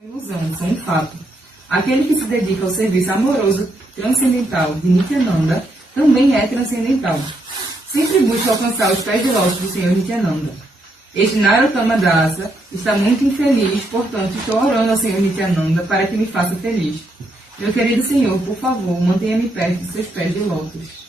Ilusão, são um fato. Aquele que se dedica ao serviço amoroso transcendental de Nityananda também é transcendental. Sempre busca alcançar os pés de lótus do Senhor Nityananda. Este Narottama Dasa está muito infeliz, portanto estou orando ao Senhor Nityananda para que me faça feliz. Meu querido Senhor, por favor, mantenha-me perto de seus pés de lótus.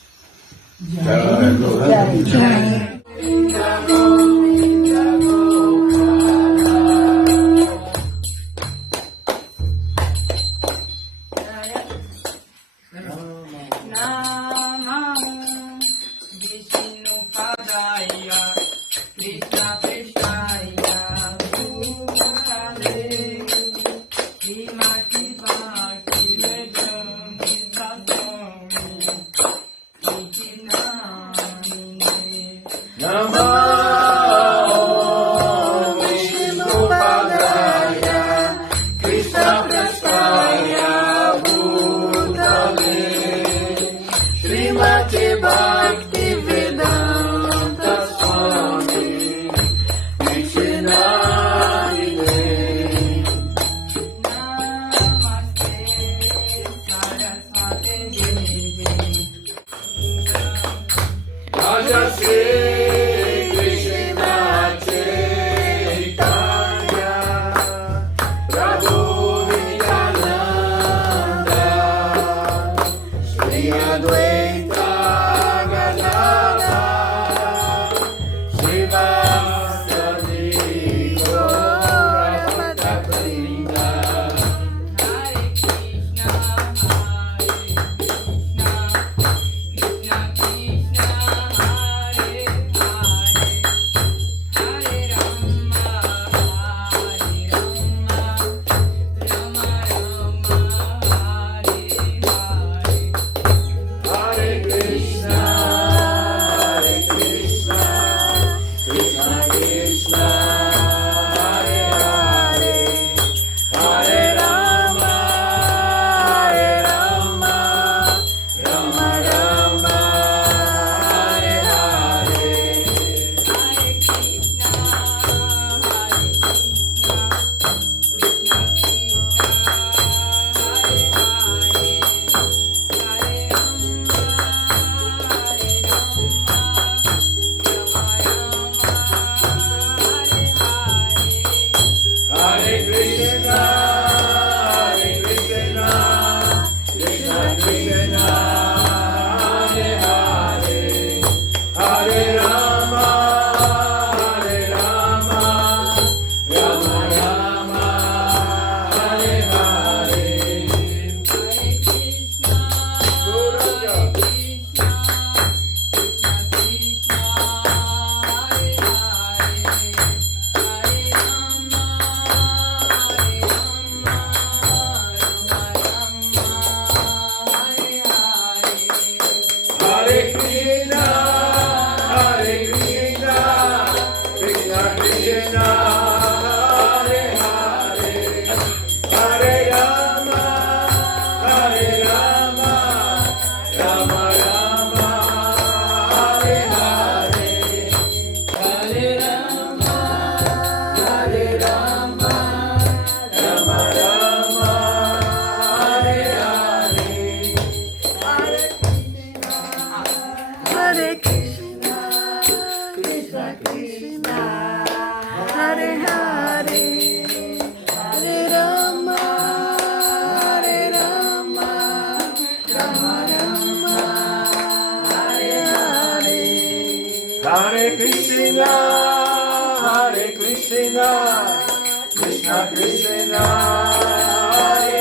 Hare Krishna, Krishna Krishna, Hare